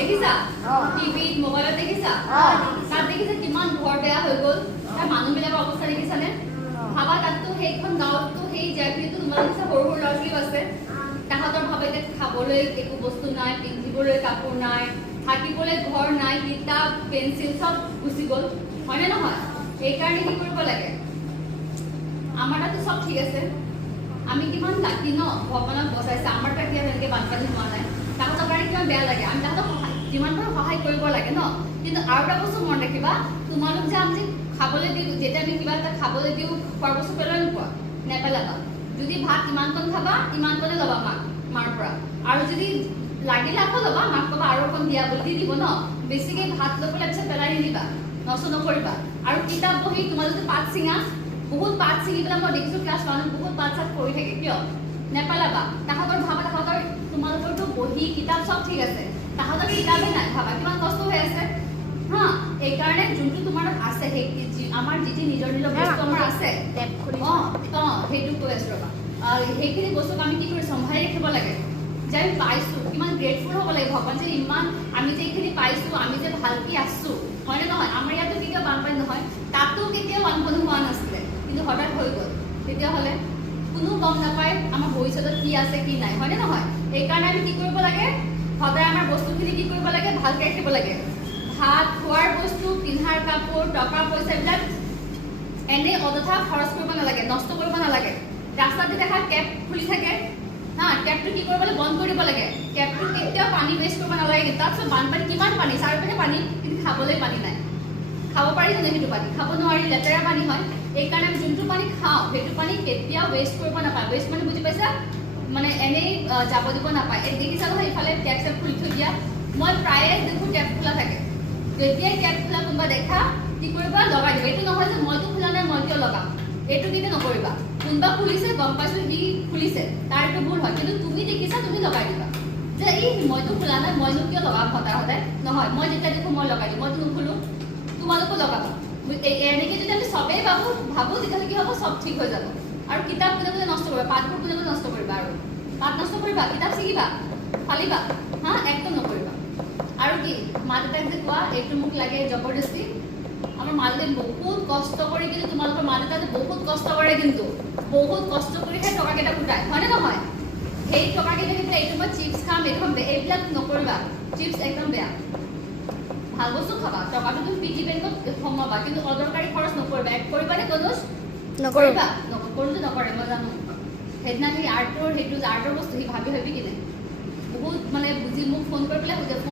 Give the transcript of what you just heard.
দেখিছা টিভিত মোবাইলত দেখিছা তাত দেখিছা কিমান ঘৰ বেয়া হৈ গ'ল তাৰ মানুহবিলাকৰ অৱস্থা দেখিছানে ভাবা তাততো সেইখন গাঁৱততো সেই জেগাখিনিতো তোমাৰ নিচিনা সৰু সৰু ল'ৰা ছোৱালী আছে তাহাঁতৰ ভাবে যে খাবলৈ একো বস্তু নাই পিন্ধিবলৈ কাপোৰ নাই থাকিবলৈ ঘৰ নাই কিতাপ পেঞ্চিল চব গুচি গ'ল হয়নে নহয় এইকাৰণে কি কৰিব লাগে আমাৰ তাতো চব ঠিক আছে আমি কিমান লাকি ন ভগৱানক বচাইছে আমাৰ তাত এতিয়া তেনেকৈ বানপানী হোৱা নাই তাহাঁতৰ কাৰণে কিমান বেয়া লাগে আমি তাহাঁতক যিমান পাৰোঁ সহায় কৰিব লাগে ন কিন্তু আৰু এটা বস্তু মনত ৰাখিবা তোমালোক যে আমি খাবলৈ দিওঁ যেতিয়া আমি কিবা এটা খাবলৈ দিওঁ খোৱাৰ বস্তু পেলাই নোপোৱা নেপেলাবা যদি ভাত ইমানকণ খাবা ইমানকণে ল'বা মাৰ পৰা আৰু যদি লাগিলে আকৌ ল'বা মাক ক'বা আৰু অকণ দিয়া বুলি দি দিব ন বেছিকৈ ভাত লৈ পেলাই পিছত পেলাই নিদিবা নষ্ট নকৰিবা আৰু কিতাপ বহি তোমালোকে পাত ছিঙা বহুত পাত ছিঙি পেলাই মই দেখিছোঁ ক্লাছ 1ত বহুত পাত চাত পৰি থাকে কিয় নেপেলাবা তাহাঁতৰ ভাবা তাহাঁতৰ তোমালোকৰতো বহি কিতাপ চব ঠিক আছে তাহাঁতৰ কিতাপেই নাই ভাবা কিমান কষ্ট হৈ আছে হা এইকাৰণে যোনটো তোমাৰ আছে সেই আমাৰ যিটি নিজৰ নিজৰ বস্তু আমাৰ আছে সেইটো কৈ আছোঁ ৰ'বা সেইখিনি বস্তুক আমি কি কৰি চম্ভালি ৰাখিব লাগে যে আমি পাইছোঁ কিমান গ্ৰেটফুল হ'ব লাগে ভগৱান যে ইমান আমি যে এইখিনি পাইছোঁ আমি যে ভালকৈ আছোঁ হয়নে নহয় আমাৰ ইয়াতো কেতিয়াও বানপানী নহয় তাতো কেতিয়াও বানপানী হোৱা নাছিলে কিন্তু হঠাৎ হৈ গ'ল তেতিয়াহ'লে কোনো গম নাপায় আমাৰ ভৱিষ্যতত কি আছে কি নাই হয়নে নহয় সেইকাৰণে আমি কি কৰিব লাগে সদায় আমাৰ বস্তুখিনি কি কৰিব লাগে ভালকৈ ৰাখিব লাগে ভাত খোৱাৰ বস্তু পিন্ধাৰ কাপোৰ টকা পইচা এইবিলাক এনেই অযথা খৰচ কৰিব নালাগে নষ্ট কৰিব নালাগে ৰাস্তাতে দেখা টেপ খুলি থাকে হা টেপটো কি কৰিব লাগে বন্ধ কৰিব লাগে টেপটো কেতিয়াও পানী ৱেষ্ট কৰিব নালাগে তাৰপিছত বানপানী কিমান পানী চাৰিওপিনে পানী কিন্তু খাবলৈ পানী নাই খাব পাৰি জানো সেইটো পানী খাব নোৱাৰি লেতেৰা পানী হয় এইকাৰণে আমি যোনটো পানী খাওঁ সেইটো পানী কেতিয়াও ৱেষ্ট কৰিব নাপায় ৱেষ্ট মানে বুজি পাইছা মানে এনেই যাব দিব নাপায় এই দেখিছা নহয় ইফালে টেপ চেপ খুলি থৈ দিয়া মই প্ৰায়ে দেখোঁ টেপ খোলা থাকে যেতিয়াই টেপ খোলা কোনোবা দেখা কি কৰিবা লগাই দিবা এইটো নহয় যে মইতো খোলা নাই মই কিয় লগাম এইটো কিন্তু নকৰিবা কোনোবা খুলিছে গম পাইছোঁ সি খুলিছে তাৰ এইটো ভুল হয় কিন্তু তুমি দেখিছা তুমি লগাই দিবা যে এই মইতো খোলা নাই মইনো কিয় লগাম সদায় নহয় মই যেতিয়া দেখোঁ মই লগাই দিম মইতো নুখোলোঁ তোমালোকো লগাবা এনেকৈ যদি আমি চবেই ভাবোঁ তেতিয়াহ'লে কি হ'ব চব ঠিক হৈ যাব আৰু কিতাপ কোনে কোনে নষ্ট কৰিবা পাঠবোৰ কোনে কোনে নষ্ট কৰিবা আৰু পাঠ নষ্ট কৰিবা কিতাপ ছিঙিবা ফালিবা হা একদম নকৰিবা আৰু কি মা দেউতাক যে কোৱা এইটো মোক লাগে জবৰদস্তি আমাৰ মা দেউতাই বহুত কষ্ট কৰি কিন্তু তোমালোকৰ মা দেউতাই বহুত কষ্ট কৰে কিন্তু বহুত কষ্ট কৰিহে টকাকেইটা গোটায় হয়নে নহয় সেই টকাকেইটা কিন্তু এইটো মই চিপছ খাম এইবিলাক নকৰিবা চিপছ একদম বেয়া ভাল বস্তু খাবা টকাটো তুমি পিটি বেংকত সোমাবা কিন্তু অদৰকাৰী খৰচ নকৰিবা এক কৰিবানে কনোজ নকৰিবা কৰোঁতে নকৰে মই জানো সেইদিনা সেই আৰ্টৰ বস্তু সি ভাবি কিনে বহুত মানে বুজি মোক ফোন কৰি পেলাই